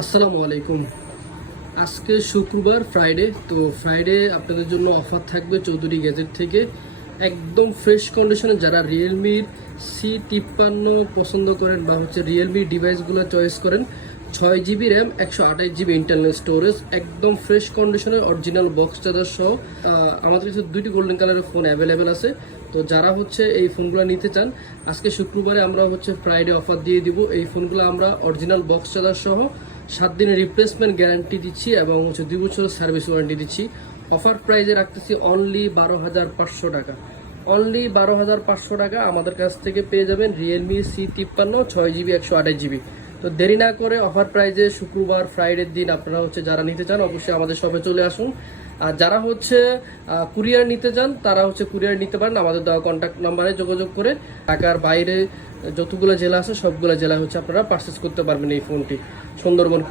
আসসালামু আলাইকুম। আজকে শুক্রবার ফ্রাইডে, তো ফ্রাইডে আপনাদের জন্য অফার থাকবে চৌধুরী গ্যাজেট থেকে। একদম ফ্রেশ কন্ডিশনে যারা রিয়েলমির C53 পছন্দ করেন বা রিয়েলমি ডিভাইসগুলো চয়েস করেন, 6GB RAM 128GB internal storage, একদম ফ্রেশ কন্ডিশনে অরিজিনাল বক্স চার্জার সহ আমাদের কাছে দুইটি গোল্ডেন কালারের ফোন অ্যাভেলেবেল আছে। তো যারা এই ফোনগুলো নিতে চান, আজকে শুক্রবারে আমরা ফ্রাইডে অফার দিয়ে দিব। এই ফোনগুলো আমরা অরিজিনাল বক্স চার্জার সহ 7 দিনের রিপ্লেসমেন্ট গ্যারান্টি দিচ্ছি এবং 2 বছরের সার্ভিস ওয়ারেন্টি দিচ্ছি। অফার প্রাইজে রাখতেছি অনলি 12,500 টাকা। অনলি 12,500 টাকা আমাদের কাছ থেকে পেয়ে যাবেন রিয়েলমি C53 6GB 128GB। তো দেরি না করে অফার প্রাইজে শুক্রবার ফ্রাইডের দিন আপনারা যারা নিতে চান অবশ্যই আমাদের শপে চলে আসুন। আর যারা কুরিয়ার নিতে চান তারা কুরিয়ার নিতে পারেন আমাদের দেওয়া কন্ট্যাক্ট নাম্বারে যোগাযোগ করে। ঢাকার বাইরে যতগুলো জেলা আছে সবগুলো জেলায় আপনারা পারচেস করতে পারবেন এই ফোনটি। সুন্দরবন